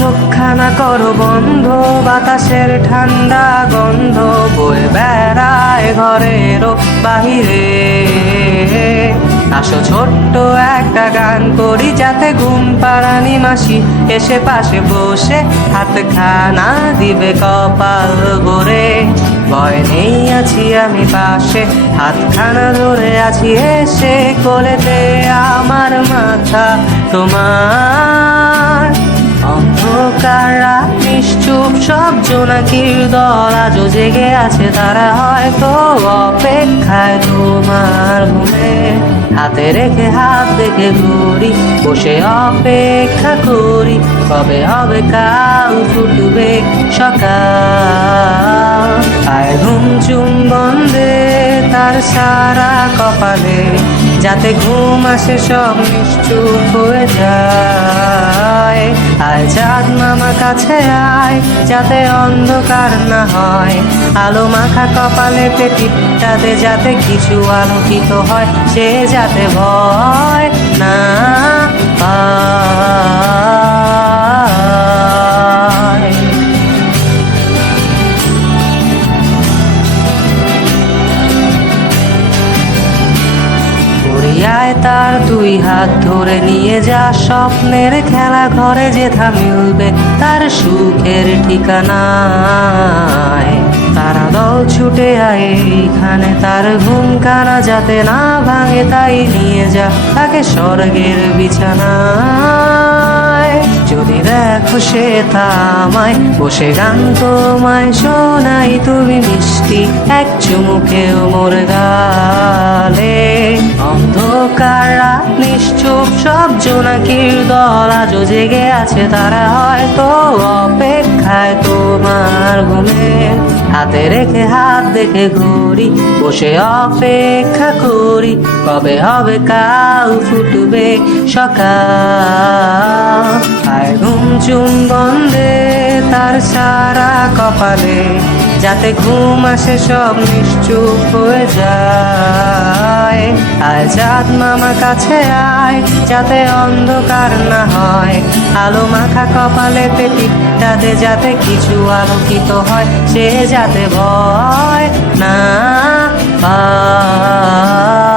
চোখখানা করো বন্ধ, বাতাসের ঠান্ডা গন্ধ বয়ে বেড়ায় ঘরেরও বাহিরে। আসো ছোট্ট একটা গান করি, যাতে ঘুম পাড়ানি মাসি এসে পাশে বসে হাতখানা দিবে কপাল ভরে। ভয় নেই, আছি আমি পাশে, হাতখানা ধরে আছি এসে কোলেতে আমার মাথা তোমার। অন্ধকার রাত নিশ্চুপ, সব জোনাকির দল আজও জেগে আছে, তারা হয়তো অপেক্ষায় তোমার ঘুমে। হাতে রেখে হাত দেখে ঘুরি, বসে অপেক্ষা করি, কবে হবে কাল ফুটবে সকাল। আয় ঘুম চুম্বন দে তার সারা কপালে, যাতে ঘুম আসে সব নিশ্চুপ হয়ে যায়। আয় চাঁদ মামা কাছে আয়, যাতে অন্ধকার না হয়, আলো মাখা কপালেতে টিপটা দে, যাতে কিছু আলোকিত হয়, সে যাতে ভয় না পায়। আয় তার দুই হাত ধরে নিয়ে যা স্বপ্নের খেলা ঘরে, যেথা মিলবে তার সুখের ঠিকানায়। তারা দল ছুটে আয় এইখানে, তার ঘুম কানা যাতে না ভাঙে, তাই নিয়ে যা তাকে স্বর্গের বিছানায়। যদি দেখো সে থামায় বসে গান তোমায় শোনাই, তুমি মিষ্টি এক চুমুকেও মোর গালে। অন্ধকার রাত নিশ্চুপ, সব জোনাকির দল আজও জেগে আছে, তারা হয়তো অপেক্ষায় তোমার ঘুমে। হাতে রেখে হাত দেখে ঘুরি, বসে অপেক্ষা করি, কবে হবে কাল ফুটবে সকাল। আয় ঘুম চুম্বন দে তার সারা কপালে, যাতে ঘুম আসে সব নিশ্চুপ হয়ে যায়। আয় চাঁদ মামা কাছে আয়, যাতে অন্ধকার না হয়, আলো মাখা কপালেতে টিপটা দে, যাতে কিছু আলোকিত হয়, সে যাতে ভয় না পায়।